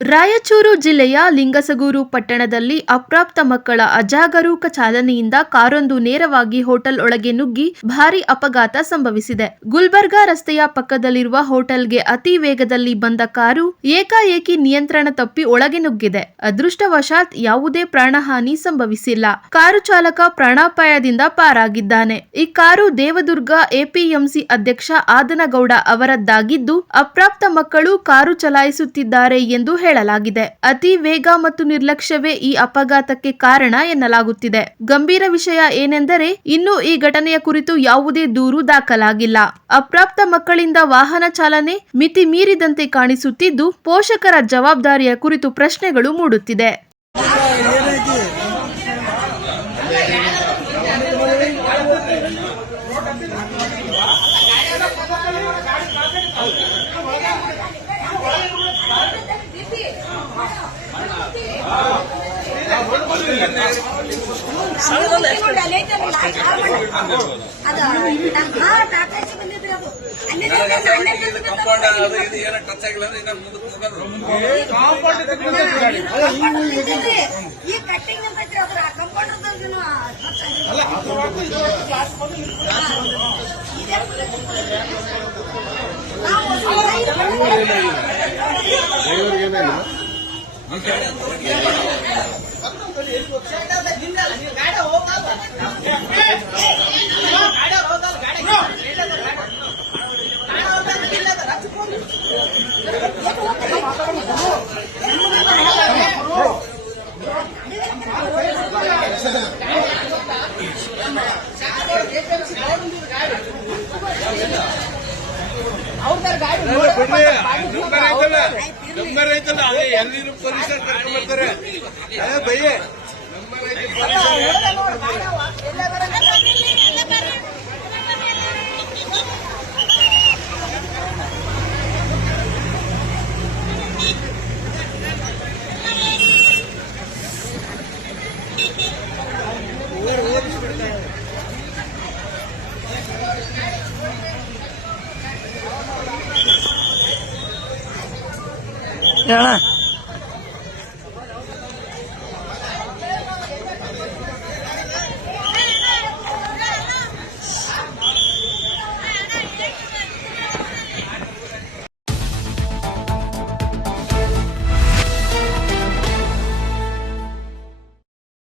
ರಾಯಚೂರು ಜಿಲ್ಲೆಯ ಲಿಂಗಸಗೂರು ಪಟ್ಟಣದಲ್ಲಿ ಅಪ್ರಾಪ್ತ ಮಕ್ಕಳ ಅಜಾಗರೂಕ ಚಾಲನೆಯಿಂದ ಕಾರೊಂದು ನೇರವಾಗಿ ಹೋಟೆಲ್ ಒಳಗೆ ನುಗ್ಗಿ ಭಾರೀ ಅಪಘಾತ ಸಂಭವಿಸಿದೆ. ಗುಲ್ಬರ್ಗಾ ರಸ್ತೆಯ ಪಕ್ಕದಲ್ಲಿರುವ ಹೋಟೆಲ್ಗೆ ಅತಿ ವೇಗದಲ್ಲಿ ಬಂದ ಕಾರು ಏಕಾಏಕಿ ನಿಯಂತ್ರಣ ತಪ್ಪಿ ಒಳಗೆ ನುಗ್ಗಿದೆ. ಅದೃಷ್ಟವಶಾತ್ ಯಾವುದೇ ಪ್ರಾಣಹಾನಿ ಸಂಭವಿಸಿಲ್ಲ. ಕಾರು ಚಾಲಕ ಪ್ರಾಣಾಪಾಯದಿಂದ ಪಾರಾಗಿದ್ದಾನೆ. ಈ ಕಾರು ದೇವದುರ್ಗ ಎಪಿಎಂಸಿ ಅಧ್ಯಕ್ಷ ಆದನಗೌಡ ಅವರದ್ದಾಗಿದ್ದು, ಅಪ್ರಾಪ್ತ ಮಕ್ಕಳು ಕಾರು ಚಲಾಯಿಸುತ್ತಿದ್ದಾರೆ ಎಂದು ಹೇಳಲಾಗಿದೆ. ಅತಿ ವೇಗ ಮತ್ತು ನಿರ್ಲಕ್ಷ್ಯವೇ ಈ ಅಪಘಾತಕ್ಕೆ ಕಾರಣ ಎನ್ನಲಾಗುತ್ತಿದೆ. ಗಂಭೀರ ವಿಷಯ ಏನೆಂದರೆ, ಇನ್ನೂ ಈ ಘಟನೆಯ ಕುರಿತು ಯಾವುದೇ ದೂರು ದಾಖಲಾಗಿಲ್ಲ. ಅಪ್ರಾಪ್ತ ಮಕ್ಕಳಿಂದ ವಾಹನ ಚಾಲನೆ ಮಿತಿ ಮೀರಿದಂತೆ ಕಾಣಿಸುತ್ತಿದ್ದು, ಪೋಷಕರ ಜವಾಬ್ದಾರಿಯ ಕುರಿತು ಪ್ರಶ್ನೆಗಳು ಮೂಡುತ್ತಿದೆ. ಹೇಳ